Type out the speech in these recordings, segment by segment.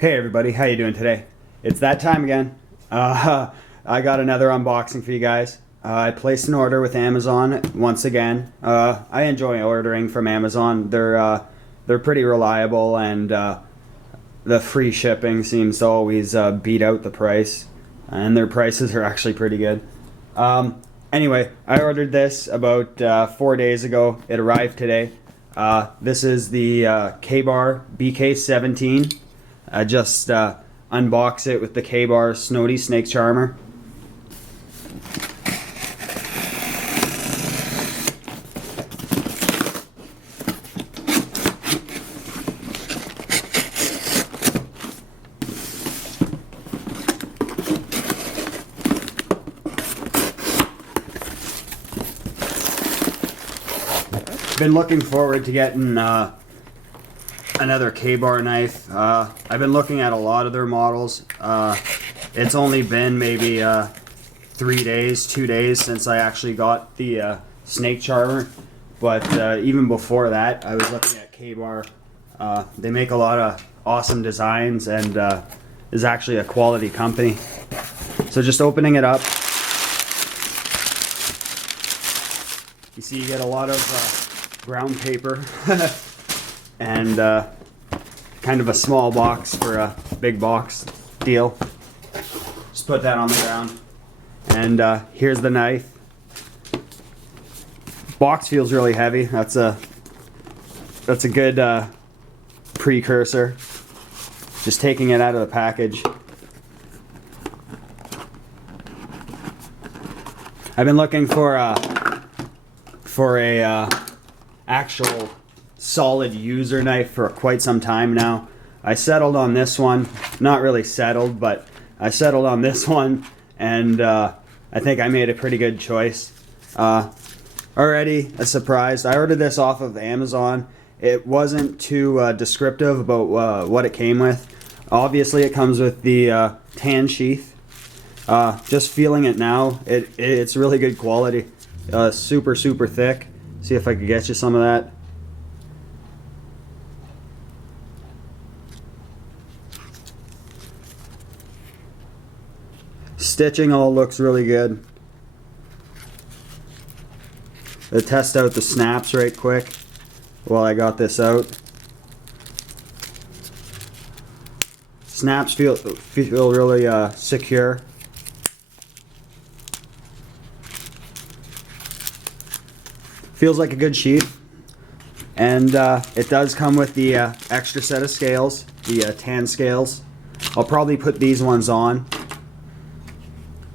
Hey everybody, how you doing today? It's that time again. I got another unboxing for you guys. I placed an order with Amazon once again. I enjoy ordering from Amazon. They're pretty reliable, and the free shipping seems to always beat out the price, and their prices are actually pretty good. Anyway, I ordered this about 4 days ago. It arrived today. This is the K-Bar BK17. I just unbox it with the K-Bar Snowdy Snake Charmer. Been looking forward to getting another K-Bar knife. I've been looking at a lot of their models. It's only been maybe 2 days since I actually got the snake charmer, but even before that I was looking at K-Bar. They make a lot of awesome designs and is actually a quality company. So just opening it up, you see you get a lot of brown paper and kind of a small box for a big box deal. Just put that on the ground, and here's the knife. Box feels really heavy. That's a good precursor. Just taking it out of the package. I've been looking for a actual solid user knife for quite some time now. I settled on this one. Not really settled, but I settled on this one, and I think I made a pretty good choice. Already a surprise. I ordered this off of Amazon. It wasn't too descriptive about what it came with. Obviously it comes with the tan sheath. Just feeling it now, it's really good quality. Super thick. See if I could get you some of that. Stitching all looks really good. I'll test out the snaps right quick while I got this out. Snaps feel really secure. Feels like a good sheath, and it does come with the extra set of scales, the tan scales. I'll probably put these ones on,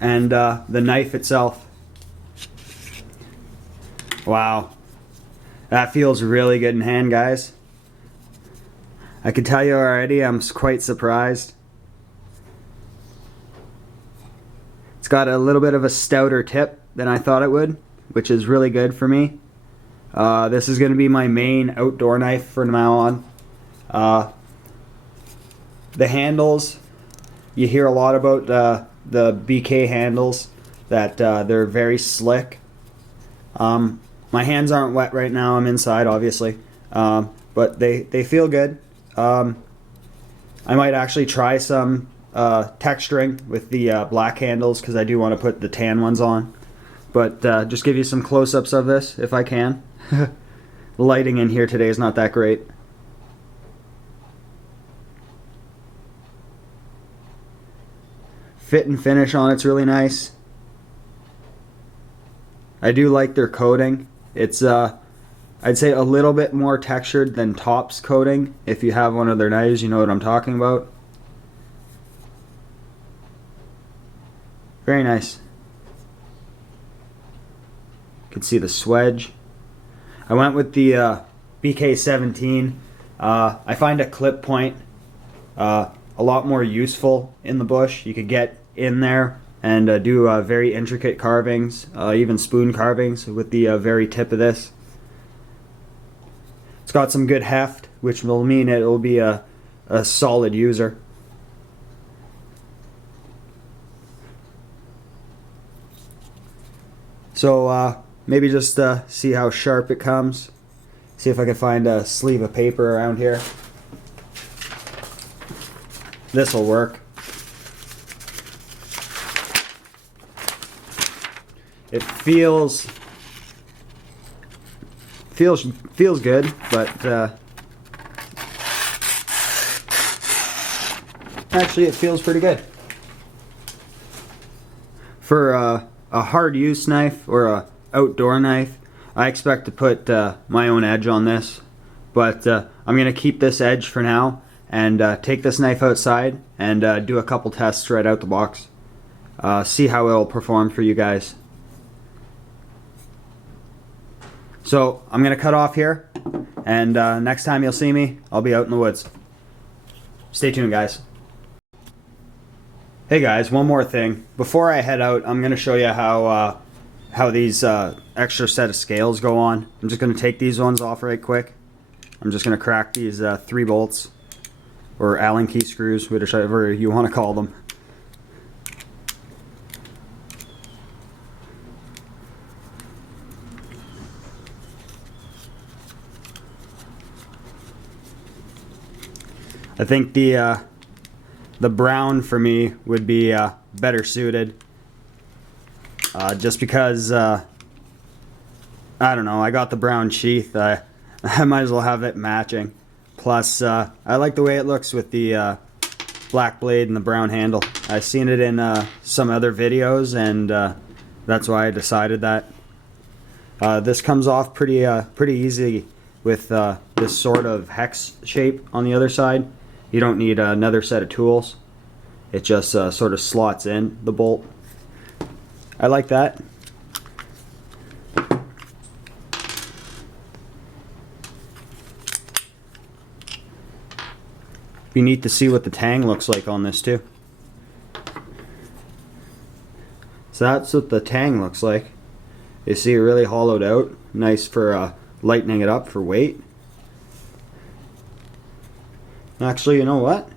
and the knife itself. Wow, that feels really good in hand, guys. I can tell you already, I'm quite surprised. It's got a little bit of a stouter tip than I thought it would, which is really good for me. This is going to be my main outdoor knife from now on. The handles, you hear a lot about the BK handles, that they're very slick. My hands aren't wet right now, I'm inside obviously, but they feel good. I might actually try some texturing with the black handles, because I do want to put the tan ones on. But just give you some close-ups of this if I can. The lighting in here today is not that great. Fit and finish on it's really nice. I do like their coating. It's I'd say a little bit more textured than Top's coating. If you have one of their knives, you know what I'm talking about. Very nice. You can see the swedge. I went with the BK17. I find a clip point a lot more useful in the bush. You could get in there and do very intricate carvings, even spoon carvings with the very tip of this. It's got some good heft, which will mean it will be a solid user. So maybe just see how sharp it comes. See if I can find a sleeve of paper around here. this will work. It feels good, but actually it feels pretty good. For a hard use knife or a outdoor knife, I expect to put my own edge on this, but I'm gonna keep this edge for now and take this knife outside and do a couple tests right out the box. See how it'll perform for you guys. So I'm gonna cut off here, and next time you'll see me, I'll be out in the woods. Stay tuned, guys. Hey guys, one more thing. Before I head out, I'm gonna show you how these extra set of scales go on. I'm just gonna take these ones off right quick. I'm just gonna crack these 3 bolts, or Allen key screws, whichever you want to call them. I think the brown for me would be better suited, just because I don't know, I got the brown sheath. I might as well have it matching. Plus I like the way it looks with the black blade and the brown handle. I've seen it in some other videos, and that's why I decided that. This comes off pretty easy with this sort of hex shape on the other side. You don't need another set of tools. It just sort of slots in the bolt. I like that. Be neat to see what the tang looks like on this too. So that's what the tang looks like. You see it really hollowed out. Nice for lightening it up for weight. Actually, you know what?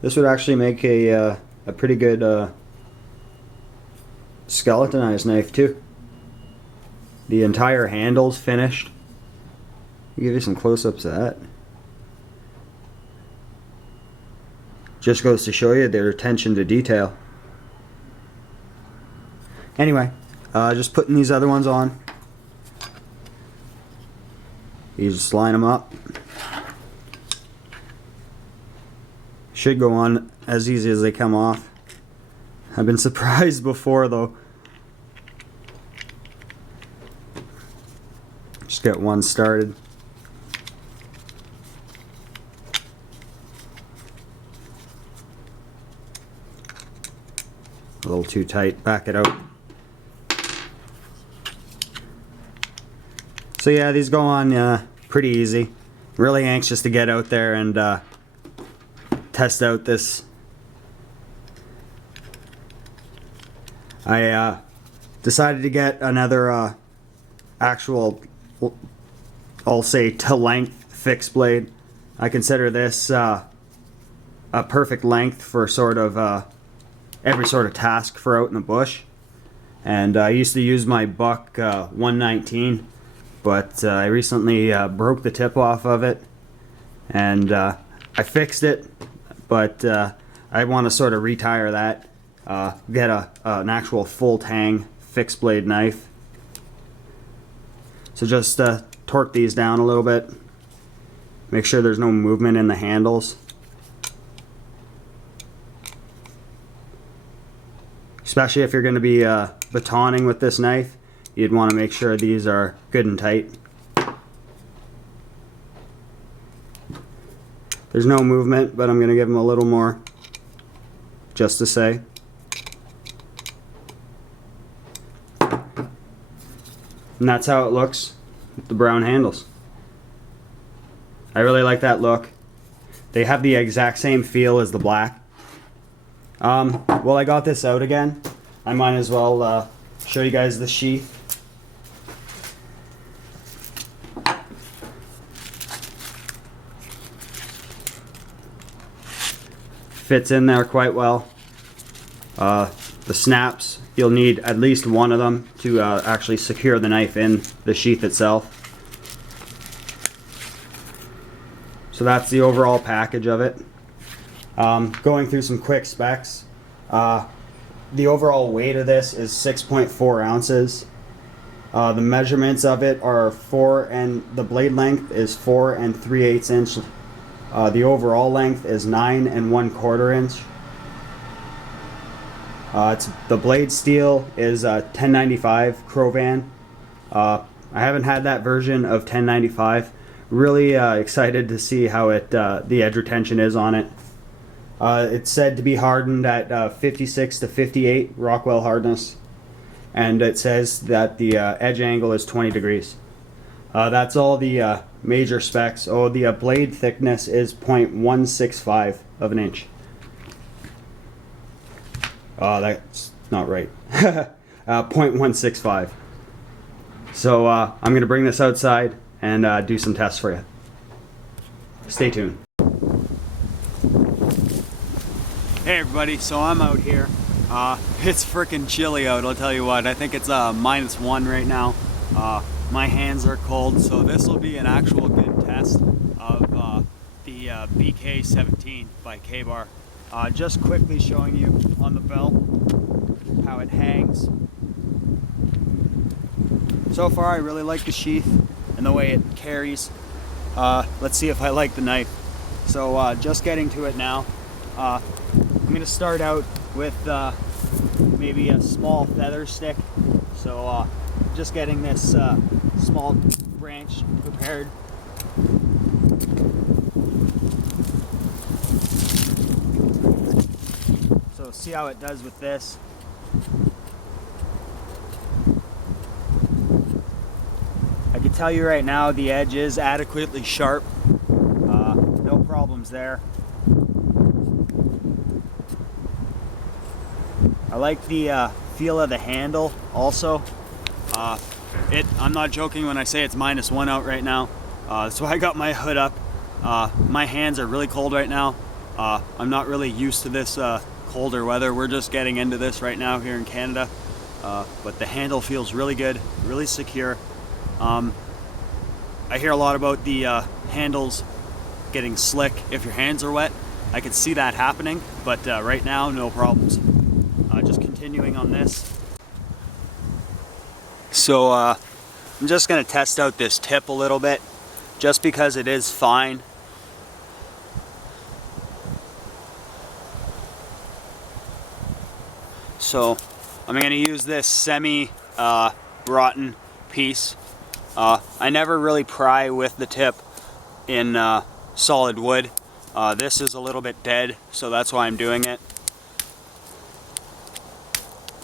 This would actually make a pretty good skeletonized knife too. The entire handle's finished. I'll give you some close-ups of that. Just goes to show you their attention to detail. Anyway, just putting these other ones on. You just line them up. Should go on as easy as they come off. I've been surprised before though. Just get one started. A little too tight, back it out. So yeah, these go on pretty easy. Really anxious to get out there and test out this. I decided to get another actual, I'll say, to length fixed blade. I consider this a perfect length for sort of every sort of task for out in the bush. And I used to use my Buck 119, but I recently broke the tip off of it, and I fixed it. But I want to sort of retire that, get an actual full tang fixed blade knife. So just torque these down a little bit. Make sure there's no movement in the handles. Especially if you're going to be batoning with this knife, you'd want to make sure these are good and tight. There's no movement, but I'm going to give them a little more, just to say. And that's how it looks with the brown handles. I really like that look. They have the exact same feel as the black. Well, I got this out again. I might as well show you guys the sheath. Fits in there quite well. The snaps, you'll need at least one of them to actually secure the knife in the sheath itself. So that's the overall package of it. Going through some quick specs. The overall weight of this is 6.4 ounces. The measurements of it are the blade length is 4 3/8 inch. The overall length is 9 1/4 inch. The blade steel is 1095 Crovan. I haven't had that version of 1095. Really excited to see how the edge retention is on it. It's said to be hardened at 56 to 58 Rockwell hardness, and it says that the edge angle is 20 degrees. That's all the major specs. Oh, the blade thickness is 0.165 of an inch. That's not right. 0.165. So I'm going to bring this outside and do some tests for you. Stay tuned. Hey everybody, so I'm out here. It's freaking chilly out, I'll tell you what. I think it's -1 right now. My hands are cold, so this will be an actual good test of the BK17 by K-Bar. Just quickly showing you on the belt how it hangs. So far I really like the sheath and the way it carries. Let's see if I like the knife. So just getting to it now. I'm going to start out with maybe a small feather stick. So just getting this small branch prepared. So see how it does with this. I can tell you right now the edge is adequately sharp. No problems there. I like the feel of the handle also. I'm not joking when I say it's -1 out right now. So I got my hood up. My hands are really cold right now. I'm not really used to this colder weather. We're just getting into this right now here in Canada. But the handle feels really good, really secure. I hear a lot about the handles getting slick if your hands are wet. I could see that happening, but right now, no problems. Just continuing on this. So I'm just going to test out this tip a little bit, just because it is fine. So I'm going to use this semi-rotten piece. I never really pry with the tip in solid wood. This is a little bit dead, so that's why I'm doing it.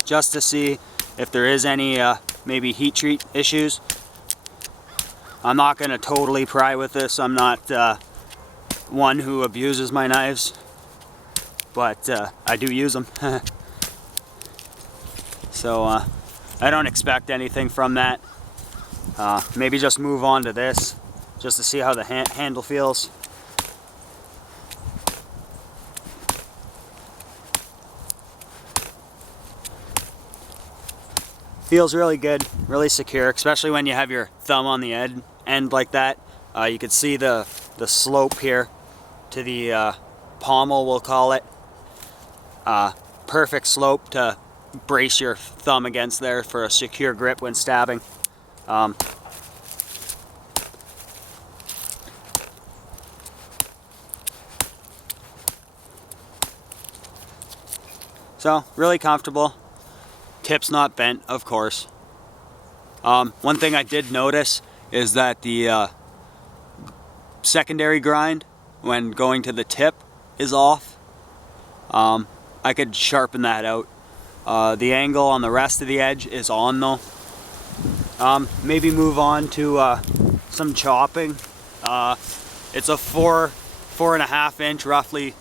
Just to see if there is any maybe heat treat issues. I'm not going to totally pry with this. I'm not one who abuses my knives, but I do use them. So I don't expect anything from that. Maybe just move on to this, just to see how the handle feels. Feels really good, really secure, especially when you have your thumb on the end like that. You can see the slope here to the pommel, we'll call it. Perfect slope to brace your thumb against there for a secure grip when stabbing. So, really comfortable. Tip's not bent, of course. One thing I did notice is that the secondary grind, when going to the tip, is off. I could sharpen that out. The angle on the rest of the edge is on though. Maybe move on to some chopping. It's a 4.5 inch roughly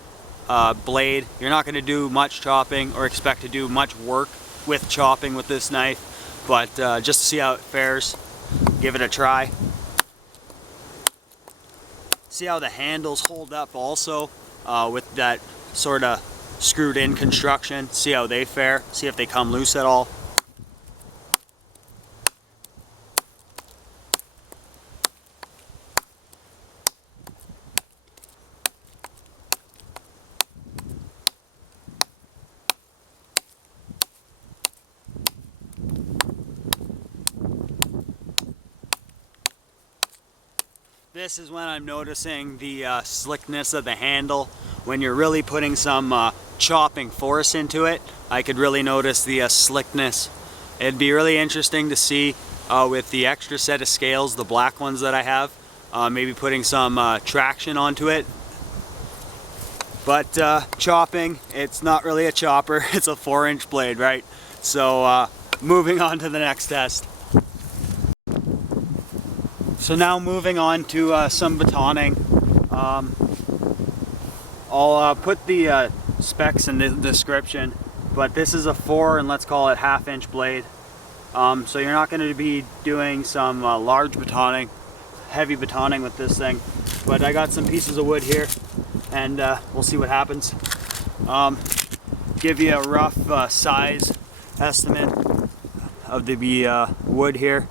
blade. You're not going to do much chopping or expect to do much work with chopping with this knife, but just to see how it fares, give it a try. See how the handles hold up also with that sort of screwed in construction. See how they fare, see if they come loose at all. This is when I'm noticing the slickness of the handle. When you're really putting some chopping force into it, I could really notice the slickness. It'd be really interesting to see with the extra set of scales, the black ones that I have, maybe putting some traction onto it. But chopping, it's not really a chopper, it's a 4-inch blade, right? So moving on to the next test. So now moving on to some batoning. I'll put the specs in the description, but this is a 4 and let's call it 1/2-inch blade. So you're not going to be doing some large batoning, heavy batoning with this thing. But I got some pieces of wood here, and we'll see what happens. Give you a rough size estimate of the wood here.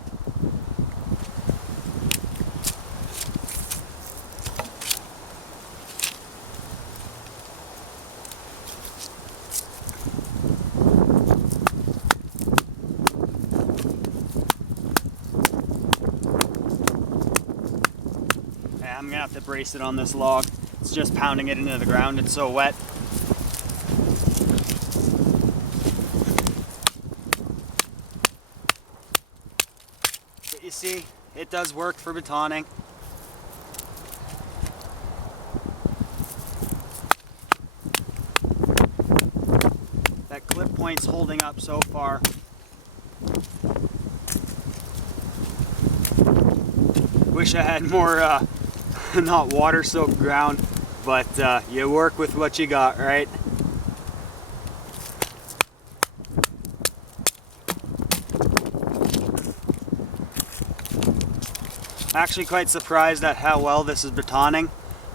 I'm gonna have to brace it on this log. It's just pounding it into the ground, it's so wet. But you see, it does work for batoning. That clip point's holding up so far. Wish I had more not water soaked ground, but you work with what you got, right? I'm actually quite surprised at how well this is batoning,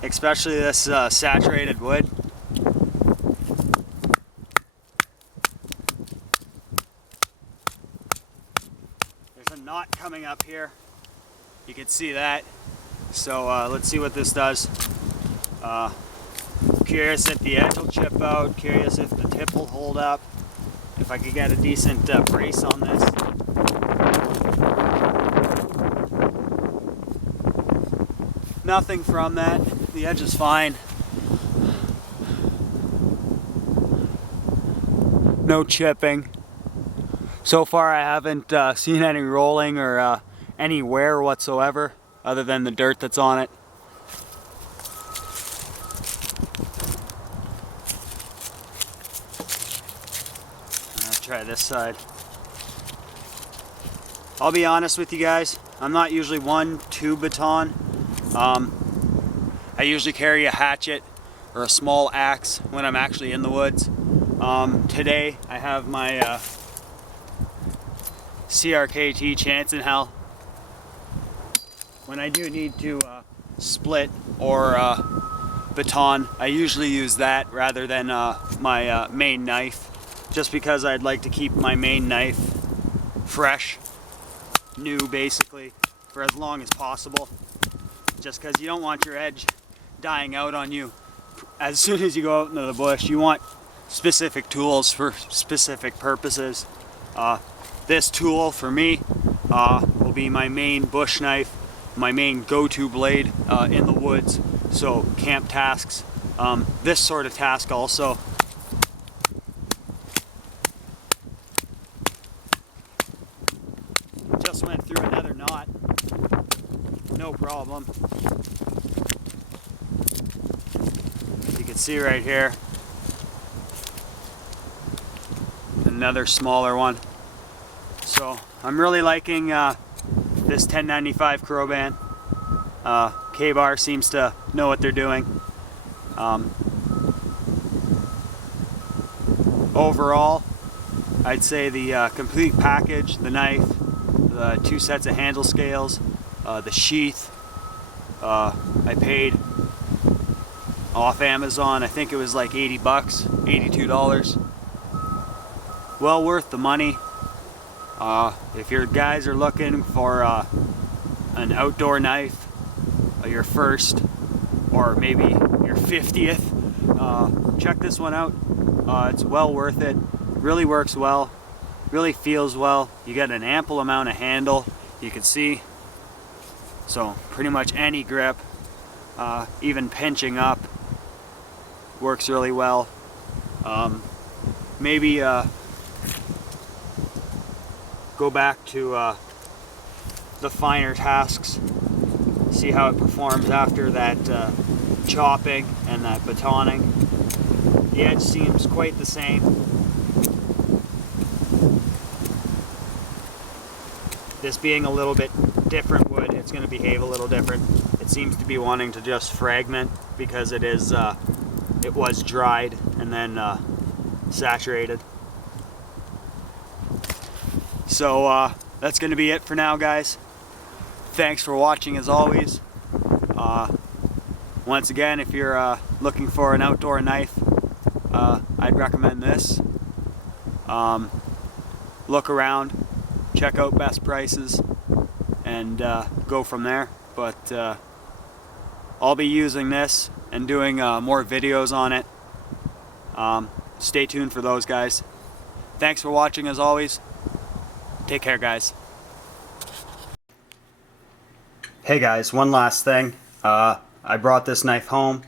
especially this saturated wood. There's a knot coming up here. You can see that. So let's see what this does. Curious if the edge will chip out, curious if the tip will hold up, if I could get a decent brace on this. Nothing from that, the edge is fine. No chipping. So far I haven't seen any rolling or any wear whatsoever, other than the dirt that's on it. I'll try this side. I'll be honest with you guys, I'm not usually one to baton. I usually carry a hatchet or a small axe when I'm actually in the woods. Today I have my CRKT Chance in Hell. When I do need to split or baton, I usually use that rather than my main knife, just because I'd like to keep my main knife fresh, new basically, for as long as possible, just because you don't want your edge dying out on you as soon as you go out into the bush. You want specific tools for specific purposes. This tool for me will be my main bush knife, my main go-to blade in the woods. So camp tasks, this sort of task also. Just went through another knot, no problem. You can see right here, another smaller one. So I'm really liking this 1095 Crowban. K-Bar seems to know what they're doing. Overall, I'd say the complete package, the knife, the 2 sets of handle scales, the sheath, I paid off Amazon, I think it was like 80 bucks, $82. Well worth the money. If your guys are looking for an outdoor knife, your first or maybe your 50th, check this one out. It's well worth it. Really works well, really feels well. You get an ample amount of handle. You can see So pretty much any grip, even pinching up, works really well. Maybe go back to the finer tasks, see how it performs after that chopping and that batoning. The edge seems quite the same. This being a little bit different wood, it's going to behave a little different. It seems to be wanting to just fragment because it is it was dried and then saturated. So that's going to be it for now, guys. Thanks for watching as always. Once again, if you're looking for an outdoor knife, I'd recommend this. Look around, check out best prices, and go from there. But I'll be using this and doing more videos on it. Stay tuned for those, guys. Thanks for watching as always. Take care, guys. Hey guys, one last thing. I brought this knife home.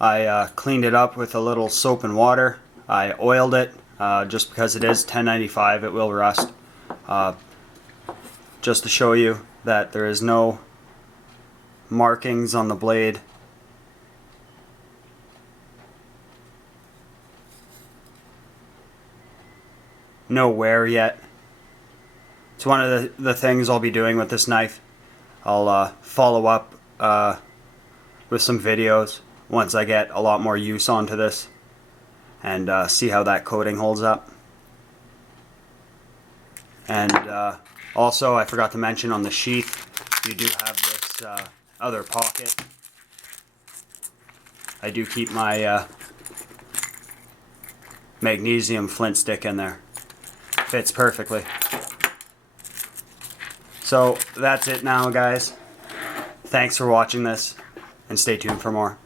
I cleaned it up with a little soap and water. I oiled it just because it is 1095, it will rust. Just to show you that there is no markings on the blade. No wear yet. It's one of the things I'll be doing with this knife. I'll follow up with some videos once I get a lot more use onto this and see how that coating holds up. And also, I forgot to mention on the sheath, you do have this other pocket. I do keep my magnesium flint stick in there. Fits perfectly. So that's it now, guys. Thanks for watching this, and stay tuned for more.